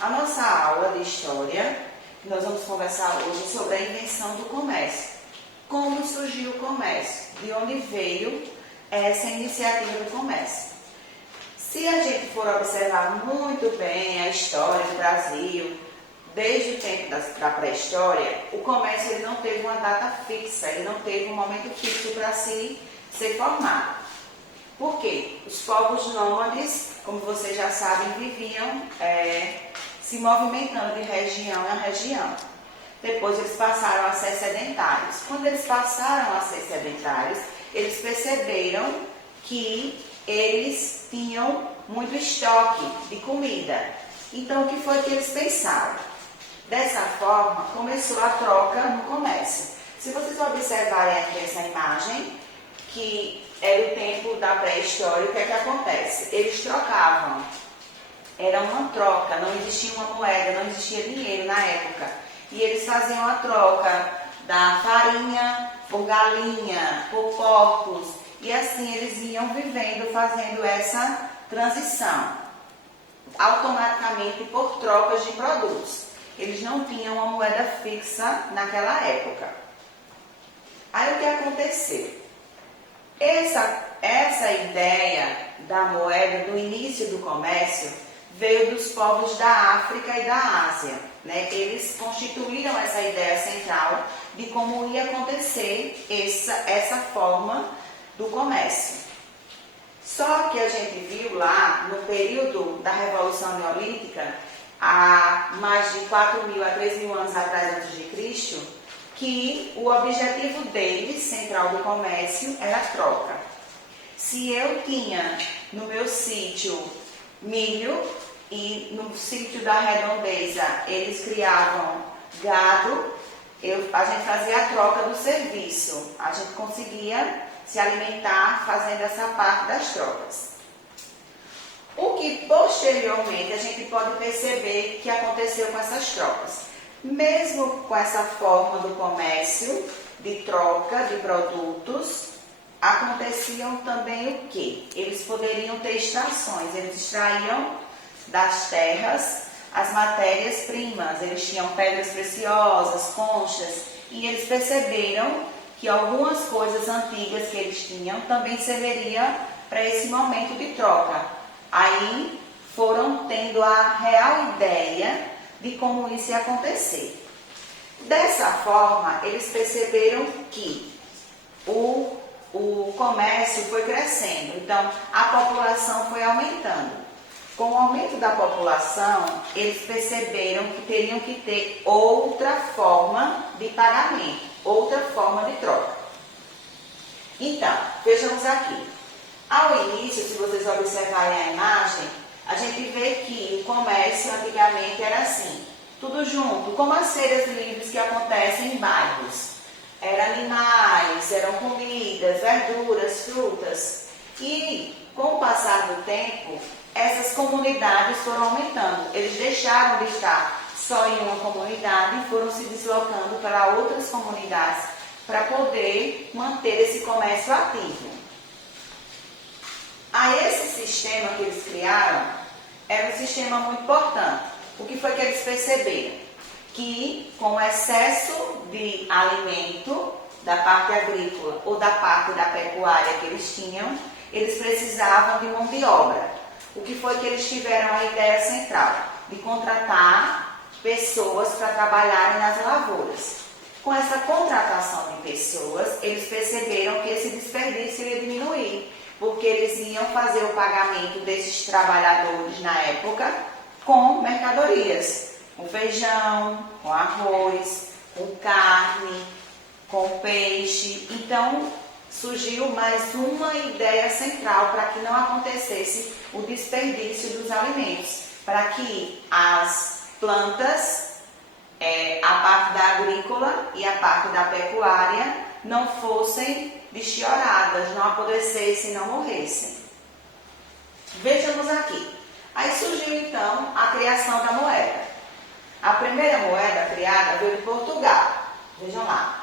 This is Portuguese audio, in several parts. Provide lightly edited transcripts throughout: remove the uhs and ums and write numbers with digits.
A nossa aula de História, nós vamos conversar hoje sobre a invenção do comércio. Como surgiu o comércio? De onde veio essa iniciativa do comércio? Se a gente for observar muito bem a história do Brasil, desde o tempo da pré-história, o comércio ele não teve uma data fixa, ele não teve um momento fixo para ser formado. Por quê? Os povos nômades, como vocês já sabem, viviam se movimentando de região a região. Depois eles passaram a ser sedentários. Quando eles passaram a ser sedentários, eles perceberam que eles tinham muito estoque de comida. Então, o que foi que eles pensaram? Dessa forma, começou a troca no comércio. Se vocês observarem aqui essa imagem, que é do tempo da pré-história, o que é que acontece? Eles trocavam. Era uma troca, não existia uma moeda, não existia dinheiro na época. E eles faziam a troca da farinha por galinha, por porcos. E assim eles iam vivendo, fazendo essa transição. Automaticamente por trocas de produtos. Eles não tinham uma moeda fixa naquela época. Aí o que aconteceu? Essa ideia da moeda, do início do comércio, veio dos povos da África e da Ásia. Né? Eles constituíram essa ideia central de como ia acontecer essa forma do comércio. Só que a gente viu lá, no período da Revolução Neolítica, há mais de 4.000 a 3.000 anos atrás antes de Cristo, que o objetivo deles, central do comércio, era a troca. Se eu tinha no meu sítio milho e no sítio da redondeza eles criavam gado, a gente fazia a troca do serviço. A gente conseguia se alimentar fazendo essa parte das trocas. O que posteriormente a gente pode perceber que aconteceu com essas trocas. Mesmo com essa forma do comércio, de troca de produtos, aconteciam também o quê? Eles poderiam ter extrações, eles extraíam das terras as matérias-primas, eles tinham pedras preciosas, conchas, e eles perceberam que algumas coisas antigas que eles tinham também serviria para esse momento de troca. Aí foram tendo a real ideia de como isso ia acontecer. Dessa forma, eles perceberam que o comércio foi crescendo, então a população foi aumentando. Com o aumento da população, eles perceberam que teriam que ter outra forma de pagamento, outra forma de troca. Então, vejamos aqui. Ao início, se vocês observarem a imagem, a gente vê que o comércio antigamente era assim, tudo junto, como as feiras livres que acontecem em bairros. Eram animais, eram comidas, verduras, frutas. E com o passar do tempo, essas comunidades foram aumentando. Eles deixaram de estar só em uma comunidade e foram se deslocando para outras comunidades para poder manter esse comércio ativo. A esse sistema que eles criaram era um sistema muito importante. O que foi que eles perceberam? Que com o excesso de alimento da parte agrícola ou da parte da pecuária que eles tinham, eles precisavam de mão de obra. O que foi que eles tiveram a ideia central? De contratar pessoas para trabalharem nas lavouras. Com essa contratação de pessoas, eles perceberam que esse desperdício ia diminuir, porque eles iam fazer o pagamento desses trabalhadores na época com mercadorias, com feijão, com arroz, com carne, com peixe. Então, surgiu mais uma ideia central para que não acontecesse o desperdício dos alimentos, para que as plantas, a parte da agrícola e a parte da pecuária não fossem desterioradas, não apodrecessem, não morressem. Vejamos aqui. Aí surgiu então a criação da moeda. A primeira moeda criada veio de Portugal. Vejam lá.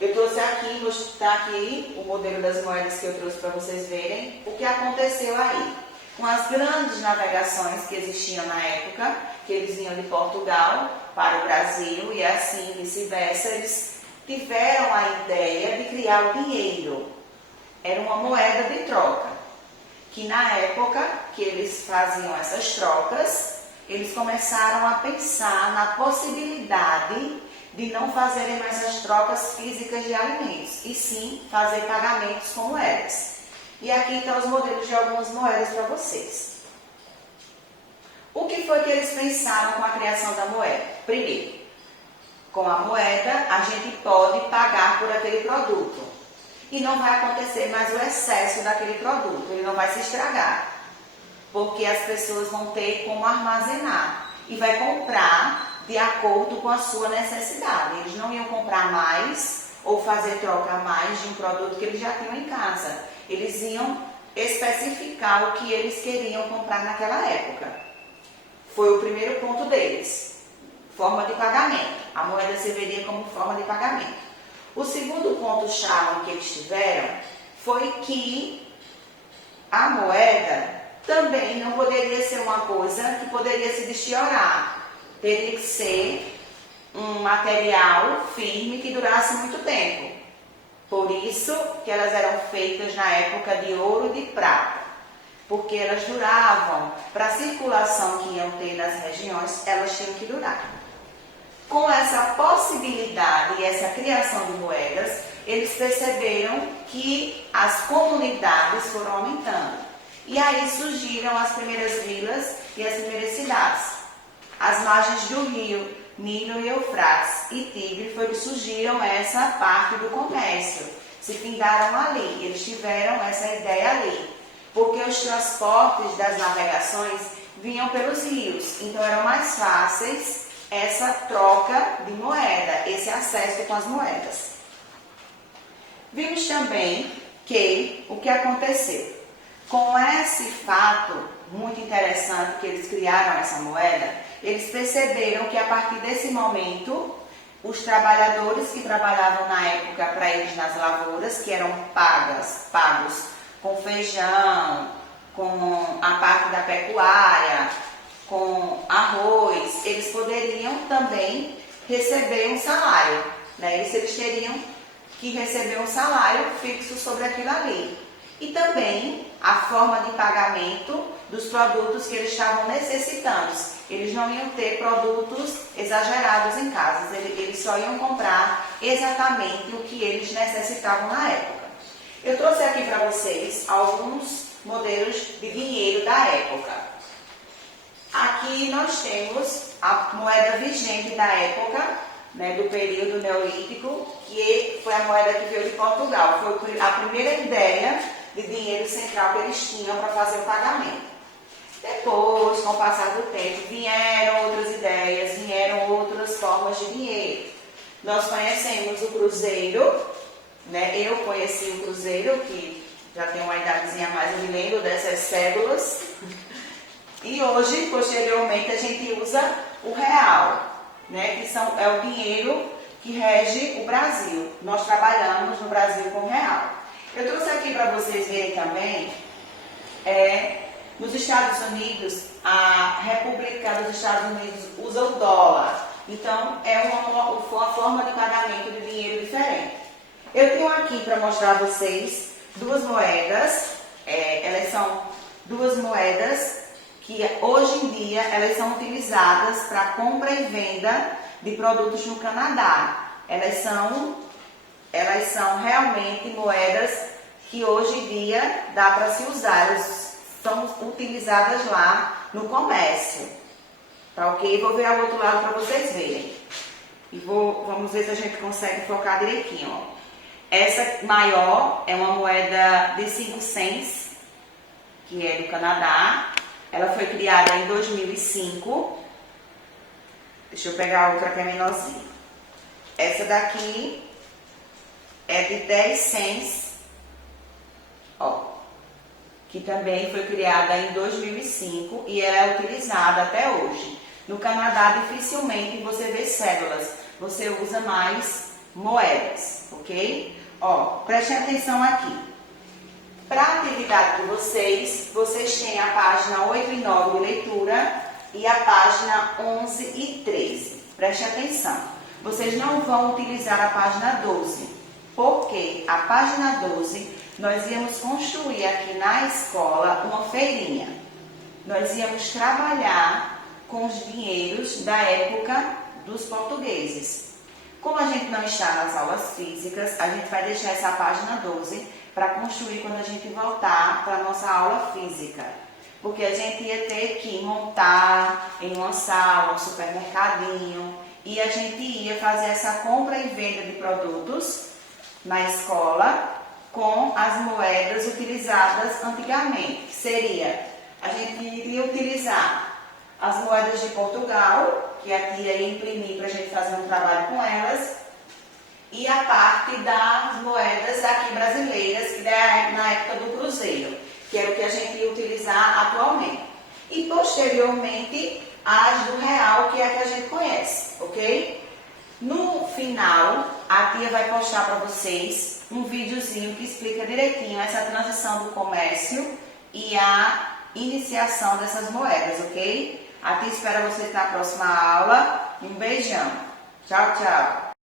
Eu trouxe aqui, vou mostrar aqui o modelo das moedas que eu trouxe para vocês verem o que aconteceu aí. com as grandes navegações que existiam na época, que eles vinham de Portugal para o Brasil e assim vice-versa, eles tiveram a ideia de criar o dinheiro. Era uma moeda de troca, que na época que eles faziam essas trocas, eles começaram a pensar na possibilidade de não fazerem mais as trocas físicas de alimentos, e sim fazer pagamentos com moedas. E aqui estão os modelos de algumas moedas para vocês. O que foi que eles pensaram com a criação da moeda? Primeiro, com a moeda a gente pode pagar por aquele produto. E não vai acontecer mais o excesso daquele produto, ele não vai se estragar. Porque as pessoas vão ter como armazenar e vai comprar de acordo com a sua necessidade. Eles não iam comprar mais ou fazer troca a mais de um produto que eles já tinham em casa. Eles iam especificar o que eles queriam comprar naquela época. Foi o primeiro ponto deles. Forma de pagamento. A moeda serviria como forma de pagamento. O segundo ponto-chave que eles tiveram foi que a moeda também não poderia ser uma coisa que poderia se deteriorar. Teria que ser um material firme que durasse muito tempo. Por isso que elas eram feitas na época de ouro e de prata. Porque elas duravam, para a circulação que iam ter nas regiões, elas tinham que durar. Com essa possibilidade e essa criação de moedas, eles perceberam que as comunidades foram aumentando. E aí surgiram as primeiras vilas e as primeiras cidades. As margens do rio Nilo e Eufrates e Tigre foi que surgiram essa parte do comércio. Se findaram ali, eles tiveram essa ideia ali. Porque os transportes das navegações vinham pelos rios, então eram mais fáceis essa troca de moeda, esse acesso com as moedas. Vimos também que o que aconteceu? Com esse fato muito interessante que eles criaram essa moeda, eles perceberam que a partir desse momento, os trabalhadores que trabalhavam na época para eles nas lavouras, que eram pagos com feijão, com a parte da pecuária, com arroz, eles poderiam também receber um salário, né? Eles teriam que receber um salário fixo sobre aquilo ali. E também a forma de pagamento dos produtos que eles estavam necessitando. Eles não iam ter produtos exagerados em casa, eles só iam comprar exatamente o que eles necessitavam na época. Eu trouxe aqui para vocês alguns modelos de dinheiro da época. Aqui nós temos a moeda vigente da época, né, do período neolítico, que foi a moeda que veio de Portugal. Foi a primeira ideia de dinheiro central que eles tinham para fazer o pagamento. Depois, com o passar do tempo, vieram outras ideias, vieram outras formas de dinheiro. Nós conhecemos o cruzeiro, né? Eu conheci o cruzeiro, que já tem uma idadezinha a mais, eu me lembro dessas cédulas. E hoje, posteriormente, a gente usa o real, né? Que é o dinheiro que rege o Brasil. Nós trabalhamos no Brasil com o real. Eu trouxe aqui para vocês verem também, nos Estados Unidos, a República dos Estados Unidos usa o dólar. Então, é uma forma de pagamento de dinheiro diferente. Eu tenho aqui para mostrar a vocês duas moedas. Elas são duas moedas que hoje em dia elas são utilizadas para compra e venda de produtos no Canadá. Elas são realmente moedas que hoje em dia dá para se usar. Elas são utilizadas lá no comércio. Tá ok? Vou ver ao outro lado para vocês verem. E vamos ver se a gente consegue focar direitinho. Ó. Essa maior é uma moeda de 5 cents, que é do Canadá. Ela foi criada em 2005. Deixa eu pegar a outra que é menorzinha. Essa daqui é de 10 cents, ó, que também foi criada em 2005 e ela é utilizada até hoje. No Canadá, dificilmente você vê cédulas, você usa mais moedas, ok? Ó, prestem atenção aqui. Para a atividade de vocês, vocês têm a página 8 e 9 de leitura e a página 11 e 13. Preste atenção. Vocês não vão utilizar a página 12, porque a página 12 nós íamos construir aqui na escola uma feirinha. Nós íamos trabalhar com os dinheiros da época dos portugueses. Como a gente não está nas aulas físicas, a gente vai deixar essa página 12 para construir quando a gente voltar para a nossa aula física. Porque a gente ia ter que montar em uma sala, um supermercadinho, e a gente ia fazer essa compra e venda de produtos na escola com as moedas utilizadas antigamente. Que seria, a gente iria utilizar as moedas de Portugal, que a tia ia imprimir para a gente fazer um trabalho com elas, e a parte das moedas aqui brasileiras, que é na época do cruzeiro, que é o que a gente ia utilizar atualmente. E posteriormente as do real, que é a que a gente conhece, ok? No final, a tia vai postar para vocês um videozinho que explica direitinho essa transição do comércio e a iniciação dessas moedas, ok? A tia espera vocês na próxima aula. Um beijão. Tchau, tchau.